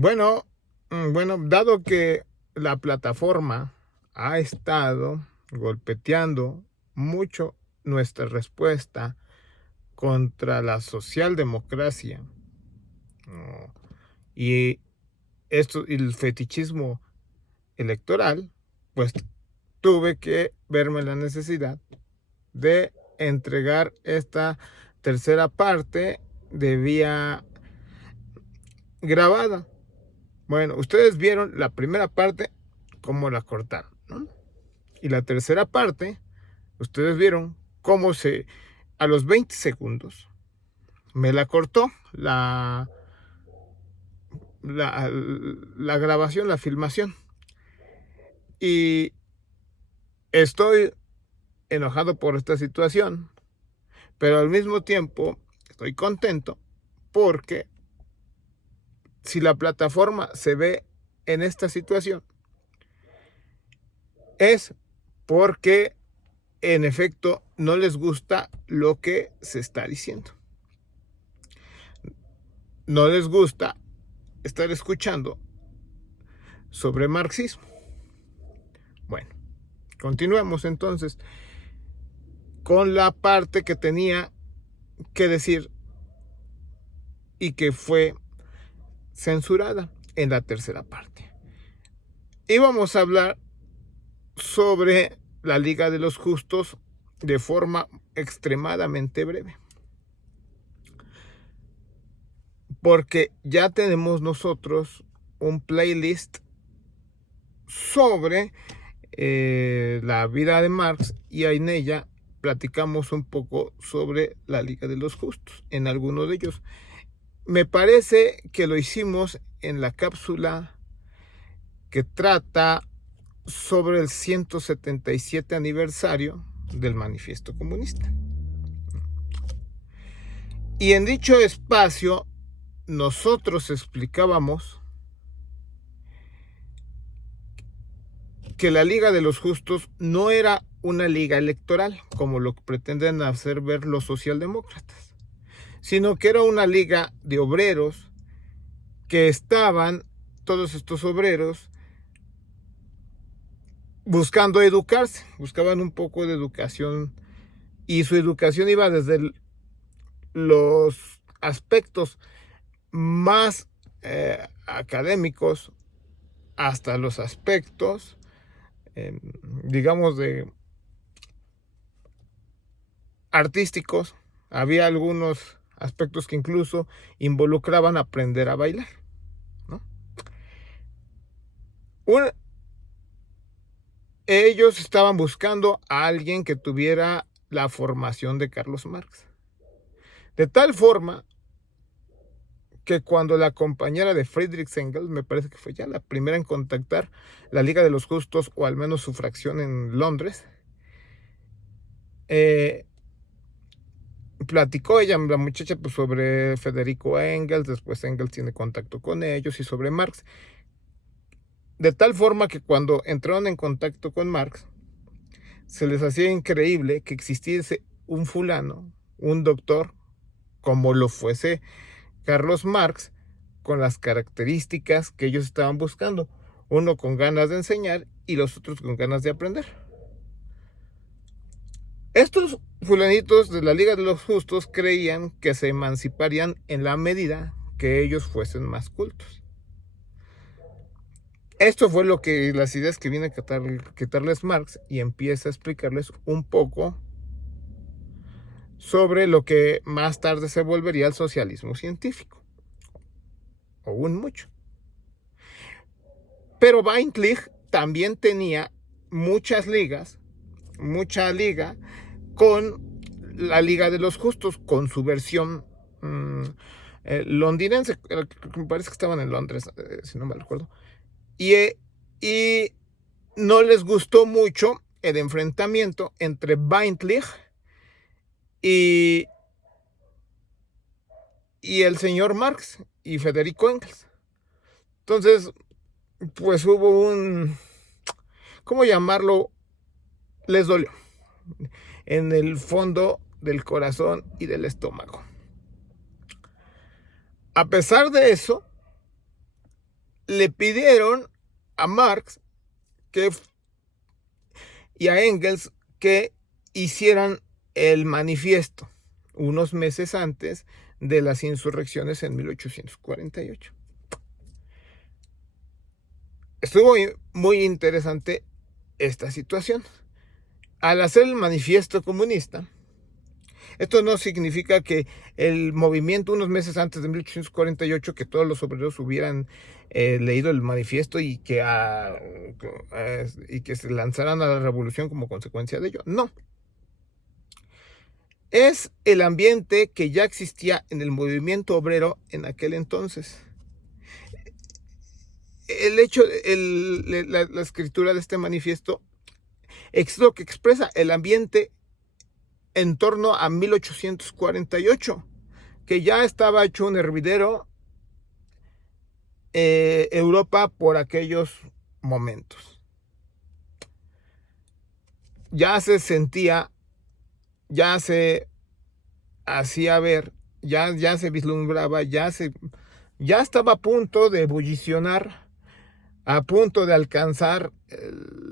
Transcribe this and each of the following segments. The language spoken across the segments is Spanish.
Bueno, dado que la plataforma ha estado golpeteando mucho nuestra respuesta contra la socialdemocracia, ¿no? y y el fetichismo electoral, pues tuve que verme la necesidad de entregar esta tercera parte de vía grabada. Bueno, ustedes vieron la primera parte, cómo la cortaron, ¿no? Y la tercera parte, ustedes vieron cómo a los 20 segundos, me la cortó la grabación, la filmación. Y estoy enojado por esta situación, pero al mismo tiempo estoy contento porque si la plataforma se ve en esta situación es porque en efecto no les gusta lo que se está diciendo. No les gusta estar escuchando sobre marxismo. Bueno, continuemos entonces con la parte que tenía que decir y que fue censurada en la tercera parte. Y vamos a hablar sobre la Liga de los Justos de forma extremadamente breve, porque ya tenemos nosotros un playlist sobre la vida de Marx y en ella platicamos un poco sobre la Liga de los Justos en alguno de ellos. Me parece que lo hicimos en la cápsula que trata sobre el 177 aniversario del Manifiesto Comunista. Y en dicho espacio nosotros explicábamos que la Liga de los Justos no era una liga electoral, como lo pretenden hacer ver los socialdemócratas, sino que era una liga de obreros que estaban, todos estos obreros, buscando educarse, buscaban un poco de educación, y su educación iba desde los aspectos más académicos hasta los aspectos, digamos, de artísticos. Había algunos aspectos que incluso involucraban aprender a bailar, ¿no? Ellos estaban buscando a alguien que tuviera la formación de Carlos Marx. De tal forma que cuando la compañera de Friedrich Engels, me parece que fue ya la primera en contactar la Liga de los Justos, o al menos su fracción en Londres, platicó ella, la muchacha, pues sobre Federico Engels. Después Engels tiene contacto con ellos, y sobre Marx. De tal forma que cuando entraron en contacto con Marx, se les hacía increíble que existiese un fulano, un doctor, como lo fuese Carlos Marx, con las características que ellos estaban buscando. Uno con ganas de enseñar y los otros con ganas de aprender. Estos fulanitos de la Liga de los Justos creían que se emanciparían en la medida que ellos fuesen más cultos. Esto fue las ideas que viene a quitarles Marx, y empieza a explicarles un poco sobre lo que más tarde se volvería el socialismo científico, o un mucho. Pero Weintlich también tenía mucha liga con la Liga de los Justos, con su versión londinense. Me parece que estaban en Londres, si no me recuerdo. Y no les gustó mucho el enfrentamiento entre Weintlich y el señor Marx y Federico Engels. Entonces, pues hubo ¿cómo llamarlo? Les dolió en el fondo del corazón y del estómago. A pesar de eso, le pidieron a Marx y a Engels que hicieran el manifiesto unos meses antes de las insurrecciones en 1848. Estuvo muy interesante esta situación. Al hacer el manifiesto comunista, esto no significa que el movimiento unos meses antes de 1848, que todos los obreros hubieran leído el manifiesto y que se lanzaran a la revolución como consecuencia de ello. No. Es el ambiente que ya existía en el movimiento obrero en aquel entonces. El hecho, la escritura de este manifiesto es lo que expresa el ambiente en torno a 1848, que ya estaba hecho un hervidero Europa por aquellos momentos. Ya se sentía, ya se hacía ver, ya se vislumbraba, ya estaba a punto de ebullicionar, a punto de alcanzar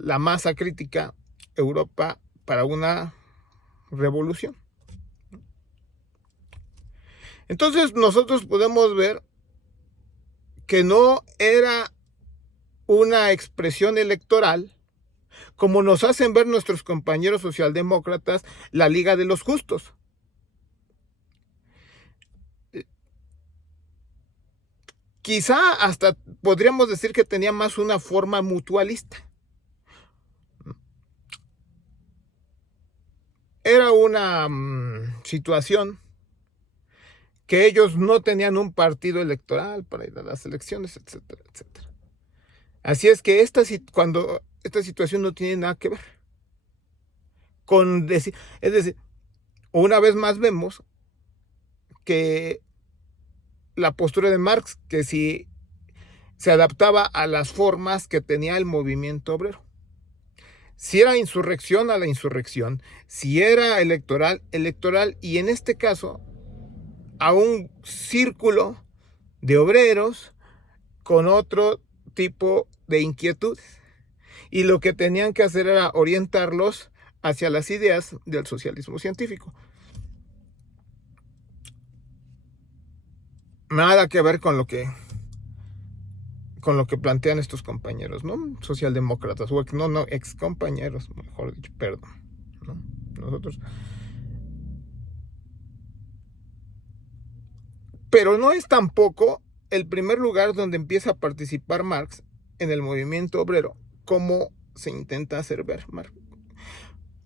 la masa crítica Europa para una revolución. Entonces nosotros podemos ver que no era una expresión electoral como nos hacen ver nuestros compañeros socialdemócratas, la Liga de los Justos. Quizá hasta podríamos decir que tenía más una forma mutualista. Era una situación que ellos no tenían un partido electoral para ir a las elecciones, etcétera, etcétera. Así es que cuando esta situación no tiene nada que ver con decir, es decir, una vez más vemos que la postura de Marx, que si se adaptaba a las formas que tenía el movimiento obrero. Si era insurrección, a la insurrección. Si era electoral, electoral. Y en este caso, a un círculo de obreros con otro tipo de inquietudes. Y lo que tenían que hacer era orientarlos hacia las ideas del socialismo científico. Nada que ver con lo que plantean estos compañeros, ¿no? Socialdemócratas, o no, excompañeros, mejor dicho, perdón, ¿no? Nosotros. Pero no es tampoco el primer lugar donde empieza a participar Marx en el movimiento obrero, como se intenta hacer ver Marx.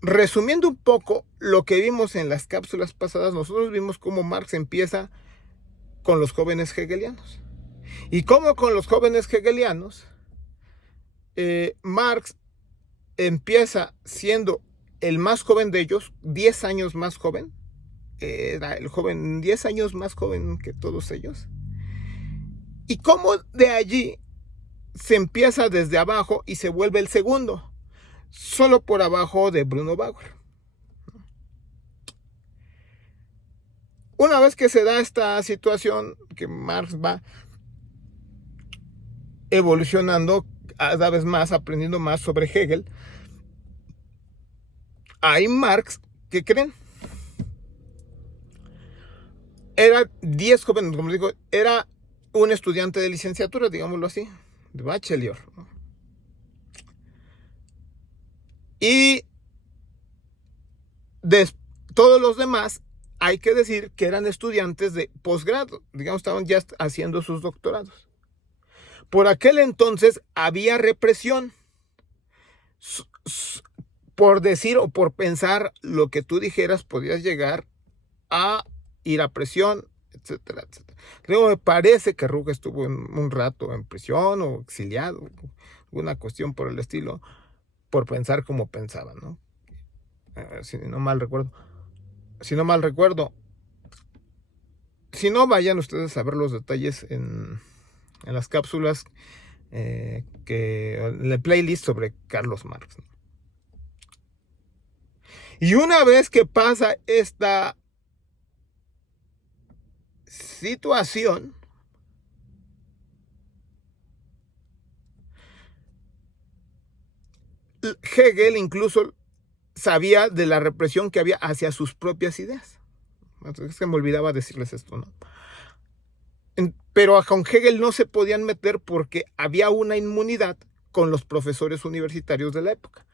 Resumiendo un poco lo que vimos en las cápsulas pasadas, nosotros vimos cómo Marx empieza con los jóvenes hegelianos. Y cómo con los jóvenes hegelianos, Marx empieza siendo el más joven de ellos, 10 años más joven. Era el joven 10 años más joven que todos ellos. Y cómo de allí se empieza desde abajo y se vuelve el segundo, solo por abajo de Bruno Bauer. Una vez que se da esta situación, que Marx va evolucionando cada vez más, aprendiendo más sobre Hegel, ahí Marx, ¿qué creen? Era 10 jóvenes, como digo, era un estudiante de licenciatura, digámoslo así, de bachiller, ¿no? Y todos los demás, hay que decir que eran estudiantes de posgrado, digamos, estaban ya haciendo sus doctorados. Por aquel entonces había represión. Por decir o por pensar lo que tú dijeras, podías llegar a ir a prisión, etcétera, etcétera. Luego me parece que Ruge estuvo un rato en prisión o exiliado, alguna cuestión por el estilo, por pensar como pensaba, ¿no? Si no mal recuerdo. Si no, vayan ustedes a ver los detalles en las cápsulas, en el playlist sobre Carlos Marx, ¿no? Y una vez que pasa esta situación, Hegel incluso sabía de la represión que había hacia sus propias ideas. Es que me olvidaba decirles esto, ¿no? Pero con Hegel no se podían meter porque había una inmunidad con los profesores universitarios de la época.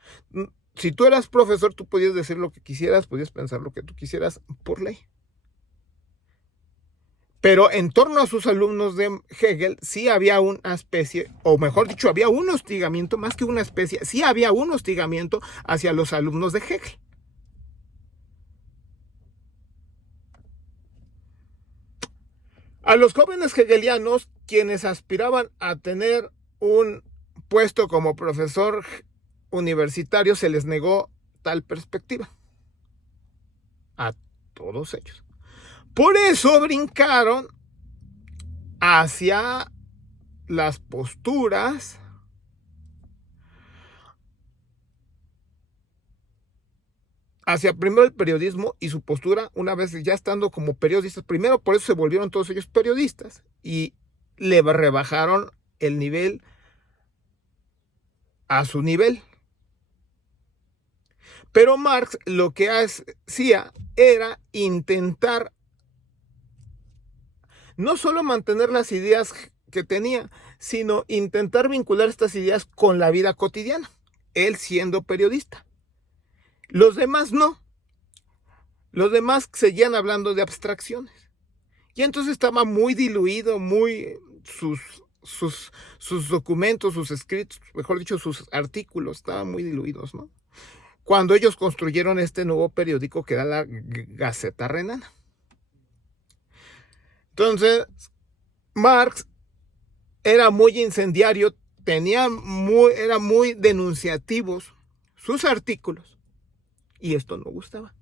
Si tú eras profesor, tú podías decir lo que quisieras, podías pensar lo que tú quisieras por ley. Pero en torno a sus alumnos de Hegel sí había una especie, o mejor dicho, había un hostigamiento, más que una especie, sí había un hostigamiento hacia los alumnos de Hegel. A los jóvenes hegelianos, quienes aspiraban a tener un puesto como profesor universitario, se les negó tal perspectiva. A todos ellos. Por eso brincaron hacia las posturas hacia primero el periodismo y su postura una vez ya estando como periodistas. Primero por eso se volvieron todos ellos periodistas y le rebajaron el nivel a su nivel. Pero Marx lo que hacía era intentar no solo mantener las ideas que tenía, sino intentar vincular estas ideas con la vida cotidiana, él siendo periodista. Los demás no. Los demás seguían hablando de abstracciones. Y entonces estaba muy diluido, sus documentos, sus escritos, mejor dicho, sus artículos, estaban muy diluidos, ¿no? Cuando ellos construyeron este nuevo periódico que era la Gaceta Renana. Entonces, Marx era muy incendiario, era muy denunciativos sus artículos, y esto no gustaba,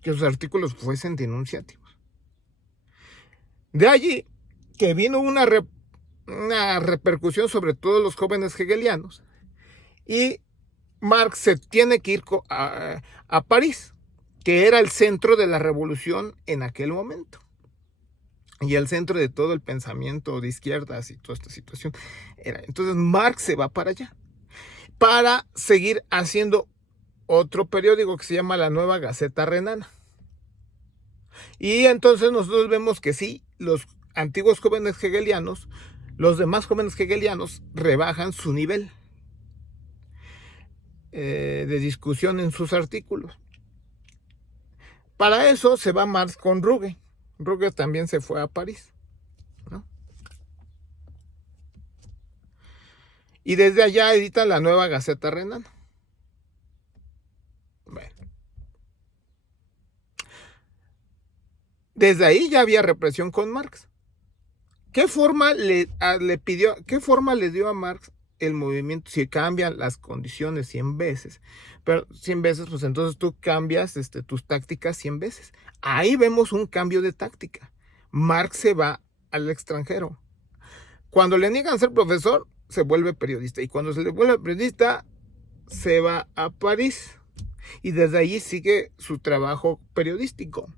que sus artículos fuesen denunciativos. De allí que vino una repercusión sobre todos los jóvenes hegelianos, y Marx se tiene que ir a París, que era el centro de la revolución en aquel momento. Y el centro de todo el pensamiento de izquierdas y toda esta situación. Entonces Marx se va para allá para seguir haciendo otro periódico que se llama La Nueva Gaceta Renana. Y entonces nosotros vemos que sí, los antiguos jóvenes hegelianos, los demás jóvenes hegelianos rebajan su nivel de discusión en sus artículos. Para eso se va Marx con Ruge. Ruge también se fue a París, ¿no? Y desde allá edita La Nueva Gaceta Renana. Bueno. Desde ahí ya había represión con Marx. ¿Qué forma le dio a Marx el movimiento? Si cambian las condiciones 100 veces, pero 100 veces, pues entonces tú cambias tus tácticas 100 veces. Ahí vemos un cambio de táctica. Marx se va al extranjero. Cuando le niegan ser profesor, se vuelve periodista. Y cuando se le vuelve periodista, se va a París. Y desde allí sigue su trabajo periodístico.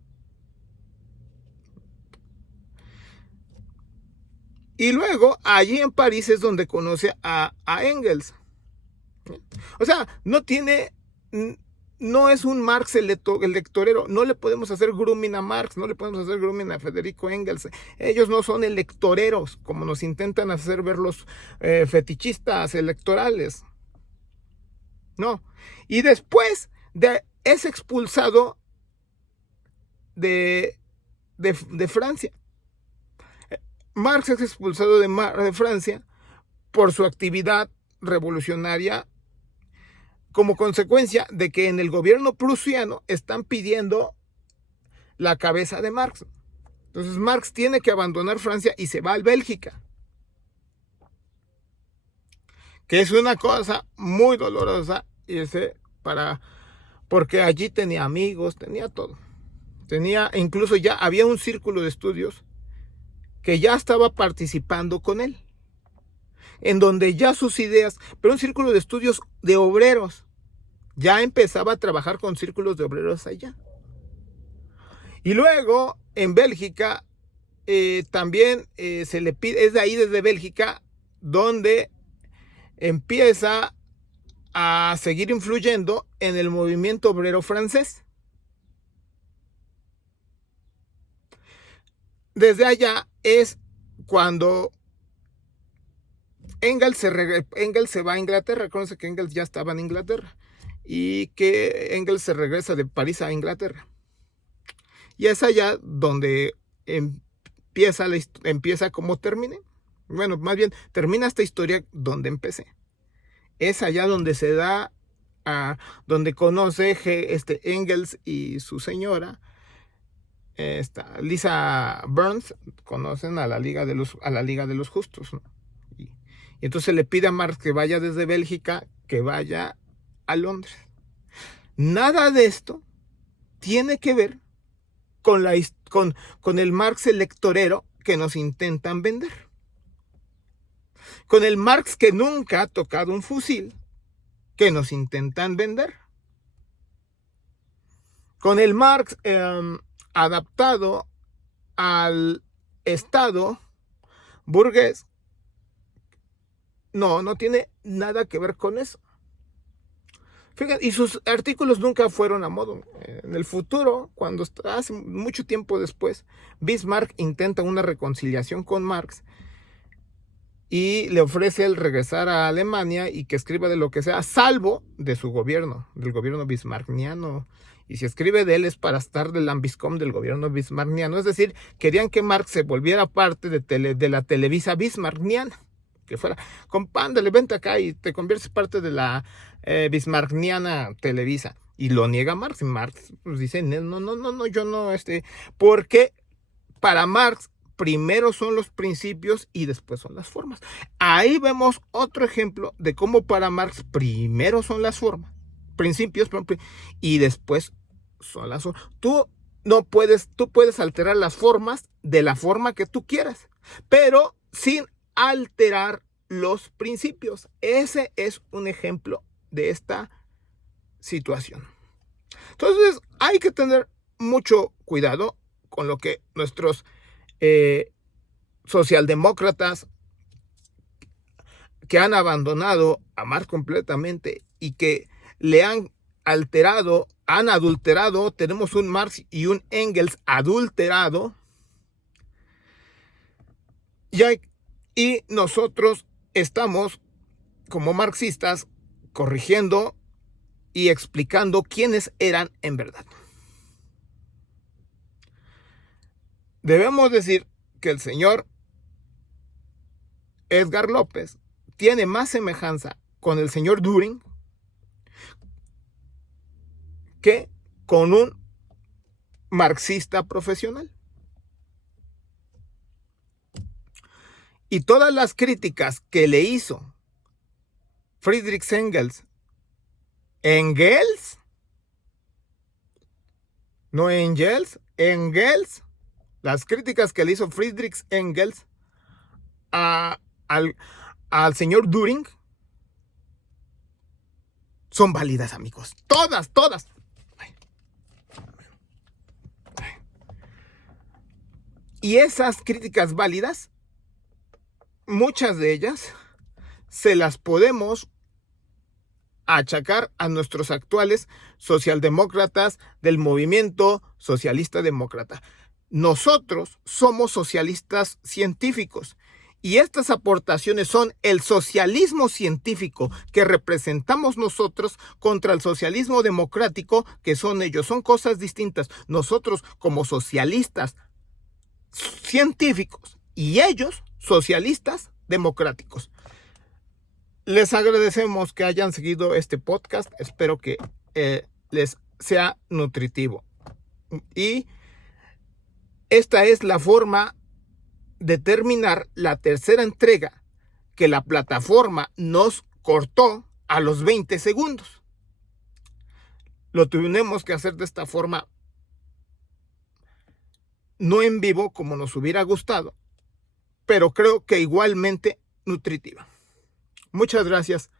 Y luego, allí en París es donde conoce a Engels. O sea, no es un Marx el lectorero. No le podemos hacer grooming a Marx, no le podemos hacer grooming a Federico Engels. Ellos no son electoreros, como nos intentan hacer ver los fetichistas electorales. No. Y después es expulsado de Francia. Marx es expulsado de Francia por su actividad revolucionaria como consecuencia de que en el gobierno prusiano están pidiendo la cabeza de Marx. Entonces Marx tiene que abandonar Francia y se va a Bélgica, que es una cosa muy dolorosa, porque allí tenía amigos, tenía todo. Incluso ya había un círculo de estudios que ya estaba participando con él, en donde ya sus ideas, pero un círculo de estudios de obreros, ya empezaba a trabajar con círculos de obreros allá. Y luego en Bélgica también se le pide, es de ahí desde Bélgica donde empieza a seguir influyendo en el movimiento obrero francés. Desde allá es cuando Engels se va a Inglaterra. Reconoce que Engels ya estaba en Inglaterra y que Engels se regresa de París a Inglaterra. Y es allá donde empieza como terminé. Bueno, más bien termina esta historia donde empecé. Es allá donde se da, donde conoce Engels y su señora, Lisa Burns, conocen a la Liga de los Justos, ¿no? Y entonces le pide a Marx que vaya desde Bélgica, que vaya a Londres. Nada de esto tiene que ver con el Marx electorero que nos intentan vender. Con el Marx que nunca ha tocado un fusil que nos intentan vender. Con el Marx adaptado al Estado burgués. No tiene nada que ver con eso. Fíjate, y sus artículos nunca fueron a modo. En el futuro, cuando hace mucho tiempo después, Bismarck intenta una reconciliación con Marx y le ofrece el regresar a Alemania y que escriba de lo que sea, salvo de su gobierno, del gobierno bismarckiano. Y si escribe de él es para estar del lambiscón del gobierno bismarckiano. Es decir, querían que Marx se volviera parte de la Televisa bismarckiana. Que fuera, compándale, vente acá y te conviertes parte de la bismarckiana Televisa. Y lo niega Marx. Y Marx pues, dice, no, yo no, porque para Marx primero son los principios y después son las formas. Ahí vemos otro ejemplo de cómo para Marx primero son las formas, principios, y después son las formas. Tú puedes alterar las formas de la forma que tú quieras, pero sin alterar los principios. Ese es un ejemplo de esta situación. Entonces hay que tener mucho cuidado con lo que nuestros socialdemócratas que han abandonado a Marx completamente y que le han alterado, han adulterado. Tenemos un Marx y un Engels adulterado. Y nosotros estamos, como marxistas, corrigiendo y explicando quiénes eran en verdad. Debemos decir que el señor Edgar López tiene más semejanza con el señor Düring que con un marxista profesional. Y todas las críticas que le hizo Friedrich Engels, las críticas que le hizo Friedrich Engels al señor Düring son válidas, amigos. Todas. Y esas críticas válidas, muchas de ellas, se las podemos achacar a nuestros actuales socialdemócratas del movimiento socialista demócrata. Nosotros somos socialistas científicos y estas aportaciones son el socialismo científico que representamos nosotros contra el socialismo democrático que son ellos. Son cosas distintas. Nosotros como socialistas científicos y ellos socialistas democráticos. Les agradecemos que hayan seguido este podcast. Espero que les sea nutritivo. Y esta es la forma de terminar la tercera entrega que la plataforma nos cortó a los 20 segundos. Lo tenemos que hacer de esta forma, no en vivo como nos hubiera gustado, pero creo que igualmente nutritiva. Muchas gracias.